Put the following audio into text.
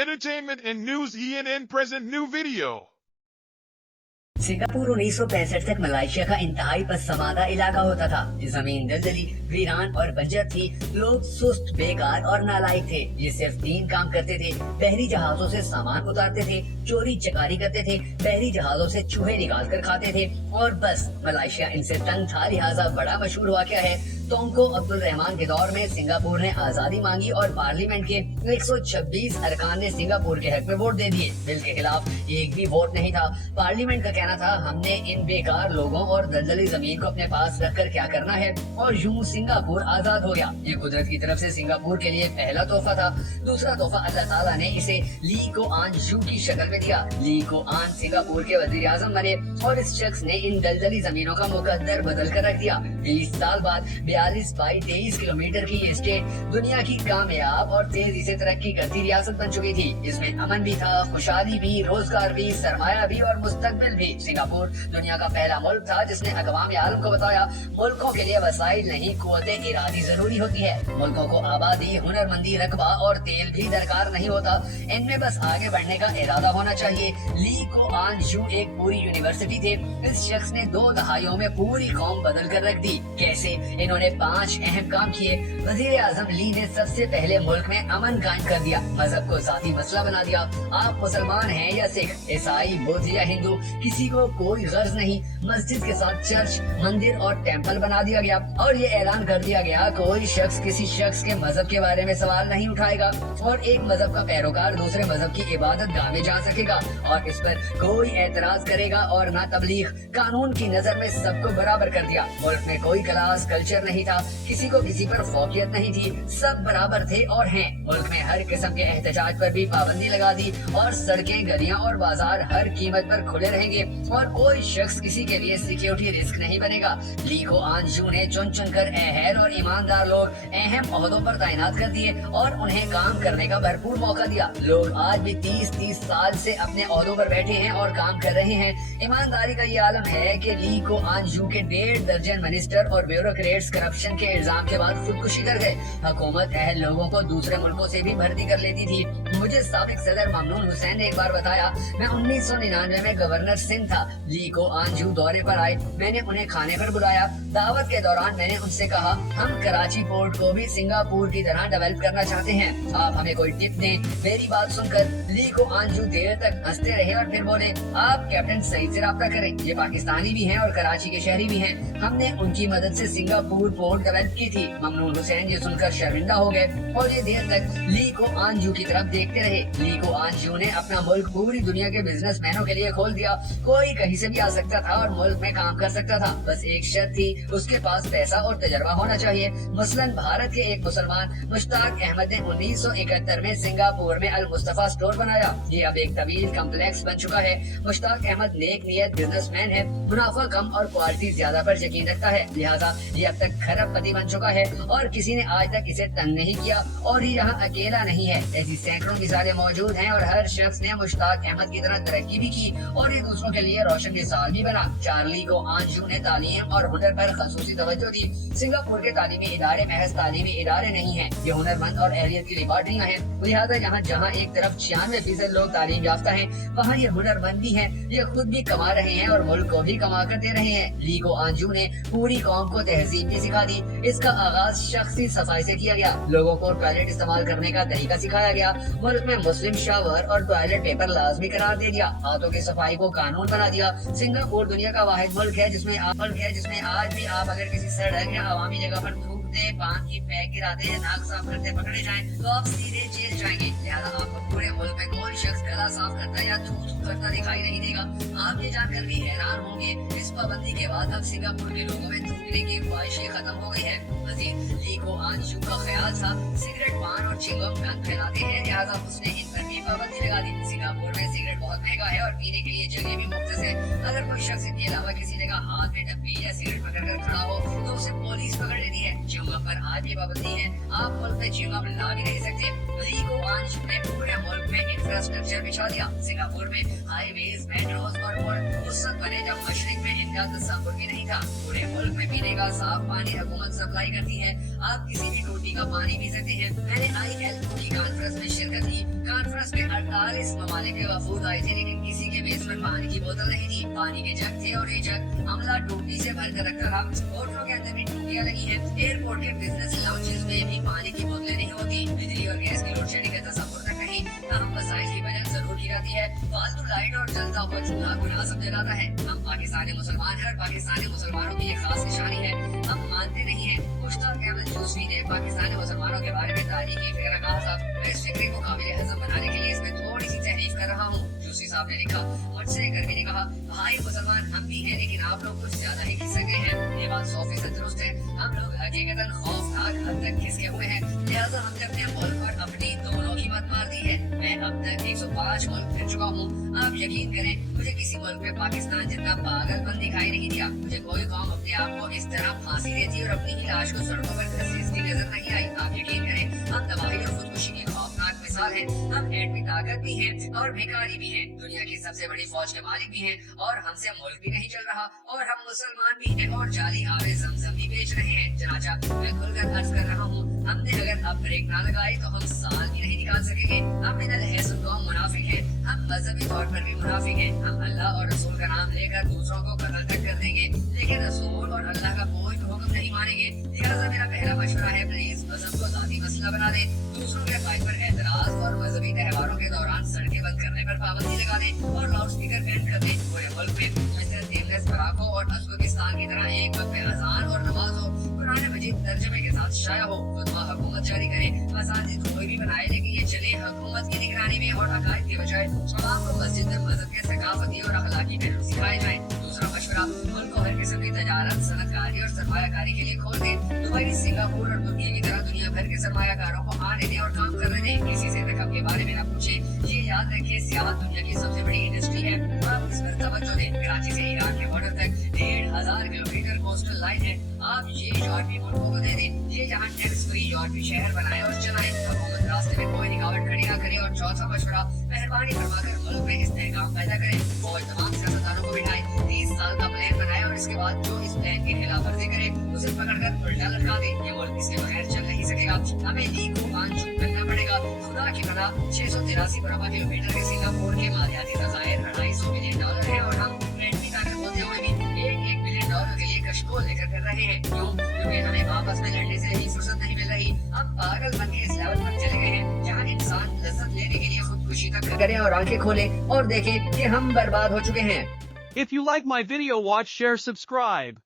entertainment and news. ENN present new video. Singapore 1965 तक Malaysia का इंतहाई पसमानदा इलाका होता था। जमीन दलदली, वीरान और बंजर थी। लोग सुस्त, बेकार और नालायक थे। ये सिर्फ 3 काम करते थे। बहरी जहाजों से सामान उतारते थे, चोरी चकारी करते थे, बहरी जहाजों से चूहे निकाल कर खाते थे और बस। मलेशिया इनसे तंग था, लिहाजा बड़ा मशहूर हुआ क्या है। टोंको अब्दुल रहमान के दौर में सिंगापुर ने आजादी मांगी और पार्लियामेंट के 126 अरकान ने सिंगापुर के हक में वोट दे दिए। बिल के खिलाफ एक भी वोट नहीं था। पार्लियामेंट का कहना था, हमने इन बेकार लोगों और दलदली जमीन को अपने पास रखकर क्या करना है, और यूं सिंगापुर आजाद हो गया। ये कुदरत की तरफ से सिंगापुर के लिए पहला तोहफा था। दूसरा तोहफा अल्लाह ताला ने इसे ली को आन शू की शक्ल में दिया। ली को आन सिंगापुर के वजीर आजम बने और इस शख्स ने इन दलदली जमीनों का मुकद्दर बदल कर रख दिया। 20 साल बाद 42 बाई 23 किलोमीटर की ये स्टेट दुनिया की कामयाब और तेजी से तरक्की करती रियासत बन चुकी थी। इसमें अमन भी था, खुशहाली भी, रोजगार भी, सरमाया भी और मुस्तकबिल भी। सिंगापुर दुनिया का पहला मुल्क था जिसने अक़वाम आलम को बताया, मुल्कों के लिए वसाइल नहीं, कुव्वते इरादी जरूरी होती है। मुल्कों को आबादी, हुनरमंदी, रकबा और तेल भी दरकार नहीं होता, इनमें बस आगे बढ़ने का इरादा होना चाहिए। ली को आन शू एक पूरी यूनिवर्सिटी थे। इस शख्स ने 2 दहाइयों में पूरी कौम बदल कर रख दी। कैसे? इन्होंने 5 अहम काम किए। वजीर आजम ली ने सबसे पहले मुल्क में अमन कायम कर दिया, मजहब को जाती मसला बना दिया। आप मुसलमान हैं या सिख, ईसाई, बुद्ध या हिंदू, किसी को कोई गर्ज नहीं। मस्जिद के साथ चर्च, मंदिर और टेम्पल बना दिया गया और ये ऐलान कर दिया गया, कोई शख्स किसी शख्स के मजहब के बारे में सवाल नहीं उठाएगा और एक मजहब का पैरोकार दूसरे मजहब की इबादत गाह में जा सकेगा और इस पर कोई एतराज करेगा और ना तबलीग। कानून की नजर में सबको बराबर कर दिया। मुल्क में कोई क्लास कल्चर नहीं था, किसी को किसी पर फौकियत नहीं थी, सब बराबर थे और हैं। मुल्क में हर किस्म के एहतजाज पर भी पाबंदी लगा दी और सड़कें, गलियां और बाजार हर कीमत पर खुले रहेंगे और कोई शख्स किसी के लिए सिक्योरिटी रिस्क नहीं बनेगा। ली को आन शू ने चुन चुन कर अहल और ईमानदार लोग अहम ओहदों पर तैनात कर दिए और उन्हें काम करने का भरपूर मौका दिया। लोग आज भी 30-30 साल से अपने ओहदों पर बैठे हैं और काम कर रहे हैं। ईमानदारी का ये आलम है कि ली को आन शू के 1.5 दर्जन मिनिस्टर और ब्यूरोक्रेट्स करप्शन के इल्जाम के बाद खुदकुशी कर गए। हुकूमत अहल लोगों को दूसरे मुल्कों से भी भर्ती कर लेती थी। मुझे साबिक सदर ममनून हुसैन ने एक बार बताया, मैं 1999 में गवर्नर सिंध था। ली को आन शू दौरे पर आए, मैंने उन्हें खाने पर बुलाया। दावत के दौरान मैंने उनसे कहा, हम कराची पोर्ट को भी सिंगापुर की तरह डेवलप करना चाहते हैं, आप हमें कोई टिप दें। मेरी बात सुनकर ली को आन शू देर तक हंसते रहे और फिर बोले, आप कैप्टन सईद से राब्ता करें, ये पाकिस्तानी भी हैं और कराची के शहरी भी हैं। हमने उनकी मदद से सिंगापुर पोर्ट डेवलप की थी। ममनून हुसैन ये सुनकर शर्मिंदा हो गए और ये देर तक ली को आन शू की तरफ देखते रहे। ली को आन शू ने अपना मुल्क पूरी दुनिया के बिजनेसमैनों के लिए खोल दिया। कोई कहीं से भी आ सकता था और मुल्क में काम कर सकता था, बस एक शर्त थी, उसके पास पैसा और तजर्बा होना चाहिए। मसलन भारत के एक मुसलमान मुश्ताक अहमद ने 1971 में सिंगापुर में अल मुस्तफा स्टोर बनाया। ये अब एक तवील कम्प्लेक्स बन चुका है। मुश्ताक अहमद नेक नियत बिजनेसमैन है, मुनाफा कम और क्वालिटी ज्यादा पर यकीन रखता है, लिहाजा ये अब तक खरबपति बन चुका है और किसी ने आज तक इसे तंग नहीं किया। और ये यहाँ अकेला नहीं है, ऐसी सैकड़ों मिसालें मौजूद हैं और हर शख्स ने मुश्ताक अहमद की तरह तरक्की भी की और ये दूसरों के लिए रोशन मिसाल भी बना। चार्ली को आन शू ने तालीम और हुनर पर खसूसी तवज्जो दी। सिंगापुर के तालीमी इदारे महज तालीमी इदारे नहीं हैं, ये हुनरमंद और अहलियत की लेबॉर्टरियां हैं। लिहाजा यहाँ जहाँ एक तरफ 96% लोग तालीम याफ्ता हैं, वहाँ ये हुनरमंद भी हैं, ये खुद भी कमा रहे हैं और मुल्क को भी कमा कर दे रहे हैं। ली को आन शू ने पूरी कौम को तहजीब भी सिखा दी। इसका आगाज शख्सी सफाई से किया गया। लोगों को टॉयलेट इस्तेमाल करने का तरीका सिखाया गया। मुल्क में मुस्लिम शावर और टॉयलेट पेपर लाजमी करार दे दिया। हाथों की सफाई को कानून बना दिया। सिंगापुर दुनिया का वाहिद मुल्क है जिसमें आज भी आप अगर किसी सड़क या अवामी जगह पर थूकते, पान की पैक गिराते या नाक साफ करते पकड़े जाएं तो आप सीधे जेल जाएंगे। लिहाजा आपको पूरे मुल्क में कोई शख्स गला साफ करता या थू करता दिखाई नहीं देगा। आप ये जानकर भी हैरान होंगे, इस पाबंदी के बाद अब सिंगापुर के लोगों में थूकने की ख्वाहिशें खत्म हो गई है। मजीद ली को आन शू का ख्याल था, सिगरेट, पान और चिंगम गंद फैलाते हैं, लिहाजा उसने इन पर भी पाबंदी लगा दी। सिंगापुर में सिगरेट बहुत महंगा है और पीने के लिए जगह भी मुफ्त है। अगर कोई शख्स इनके अलावा किसी जगह हाथ में डब्बी या सिगरेट पकड़कर खड़ा हो तो उसे पुलिस पकड़ लेती है। च्युइंगम पर आज भी पाबंदी है, आप मुल्क में च्युइंगम ला भी नहीं सकते। ली को आन शू ने पूरे मुल्क में इंफ्रास्ट्रक्चर बिछा दिया। सिंगापुर में हाईवेज, मेट्रोज और पोर्ट उस वक्त बने जब मशरिक में इनका तस्वुर भी नहीं था। पूरे मुल्क में पीने का साफ पानी हुकूमत सप्लाई करती है। आप किसी भी टोटी का पानी पी सकते हैं। मैंने ILO की कॉन्फ्रेंस में शिरकत की। कॉन्फ्रेंस में 48 ममालिक के वफूद आए थे, लेकिन किसी के मेज पर पानी की बोतल नहीं थी। पानी के जग थे और ये जग अमला टोटी से भरकर रखता था। होटलों के अंदर भी टोटियां लगी हैं। एयरपोर्ट के बिजनेस लाउंजेस में भी पानी की बोतलें नहीं होती। बिजली और गैस की लोड शेडिंग का तस्वुर तक नहीं। हम मसाइल की वजह जरूर की जाती है। फालतू लाइट और जलता हुआ चूल्हा गुनाह समझा जाता है। हम पाकिस्तानी मुसलमान हैं और पाकिस्तानी मुसलमानों की एक खास निशानी है, हम मानते नहीं है। मुश्ताक अहमद जूसवी ने पाकिस्तानी मुसलमानों के बारे में तारीखी फिक्र कहा था। मैं इस फिक्रे को काबिल हजम बनाने के लिए इसमें थोड़ी सी तहरीफ कर रहा हूँ। जूसवी साहब ने लिखा, मुझसे गर्मी ने कहा, भाई मुसलमान हम भी हैं, लेकिन आप लोग कुछ ज्यादा ही खिसक गए हैं। ये बात 100% दुरुस्त है। हम लोग हकीकतन खौफनाक हद तक खिसके हुए हैं। लिहाजा हमने अपने मुल्क पर अपनी दोनों की मत मार दी है। मैं अब तक 105 मुल्क फिर चुका हूँ। आप यकीन करें, मुझे किसी मुल्क में पाकिस्तान जितना पागलपन दिखाई नहीं दिया। मुझे कोई कौम अपने आप को इस तरह फांसी देती और अपनी ही लाश को सड़कों पर घसीटती नजर नहीं आई। आप यकीन करें, हम तबाही और खुदकुशी की खौफनाक मिसाल हैं। हम एटमी ताकत भी हैं और भिखारी भी हैं। दुनिया की सबसे बड़ी फौज के मालिक भी हैं और हमसे मुल्क भी नहीं चल रहा। और हम मुसलमान भी हैं और जाली आवे ज़मज़म भी बेच रहे हैं। जनाजा, मैं खुलकर अर्ज कर रहा हूँ, हमने अगर अब ब्रेक ना लगाई तो हम साल भी नहीं निकाल सकेंगे। हम मिनल हैसन कौम मुनाफिक है। हम मजहबी तौर पर भी मुनाफिक हैं। हम अल्लाह और रसूल का नाम लेकर दूसरों को कत्ल तक कर देंगे, लेकिन रसूल और अल्लाह का कोई हुक्म नहीं मानेंगे। लिहाजा मेरा पहला मशवरा है, प्लीज मजहब को जाती मसला बना दे। दूसरों के फायदे पर एतराज और मजहबी त्योहारों के दौरान सड़कें बंद करने पर पाबंदी लगा दे और लाउड स्पीकर बैन कर दे। पूरे मुल्क में मिस्र, तिब्बत, मोरक्को और उज़्बेकिस्तान की तरह एक वक्त में अजान और नमाज हो, कुरान मजीद तर्जुमे के साथ शाया हो। खुतबा हुकूमत जारी करे, मसाजिद कोई भी बनाए, लेकिन ये चले हुकूमत की निगरानी में और अकायद के बजाय तमाम को मस्जिद में मजहब के सकाफती और अखलाकी पहलू सिखाए जाए। दूसरा मशवरा, मुल्क को हर किस्म की तजारत, सनतकारी और सरमायाकारी के लिए खोल दे। दुबई, सिंगापुर और तुर्की की तरह दुनिया भर के सरमायाकारों को आने दे और काम करने दे। किसी से रकम के बारे में न पूछे। ये याद रखिए, सियाहत दुनिया की सबसे बड़ी इंडस्ट्री है। आप इस पर तवज्जो दें। कराची से ईरान के बॉर्डर तक 1500 किलोमीटर कोस्टल लाइन है। आप ये यूरोपीय मुल्कों को दे दें, ये जहाँ टैक्स फ्री यूरोपीय शहर बनाए और चलाए। हुकूमत रास्ते में कोई रुकावट खड़ी ना करे। और चौथा मशवरा, मेहरबानी फरमाकर मुल्क में इस्तेहकाम पैदा करें। वो तमाम सियासतदानों को बिठाए, 30 साल का प्लान बनाए और इसके बाद जो इस प्लान की खिलाफ वर्जी करे उसे पकड़कर उल्टा लटका दे। ये मुल्क इसके बगैर चल नहीं सकेगा। हमें लीग को आंचुक करना पड़ेगा। खुदा की पनाह, 683 बराबर किलोमीटर के सिंगापुर के मालियाती ज़खायर $250 बिलियन है और हम एटमी ताकत होते हुए भी $1 बिलियन के लिए कश्मोल लेकर कर रहे हैं। क्यों? क्योंकि हमें आपस में लड़ने से ही फुर्सत नहीं मिल रही। हम पागल बन के इस लेवल पर चले गए हैं जहाँ इंसान लज्जत लेने के लिए खुदकुशी तक करे और आंखें खोले और देखे कि हम बर्बाद हो चुके हैं। If you like my video, watch, share, subscribe.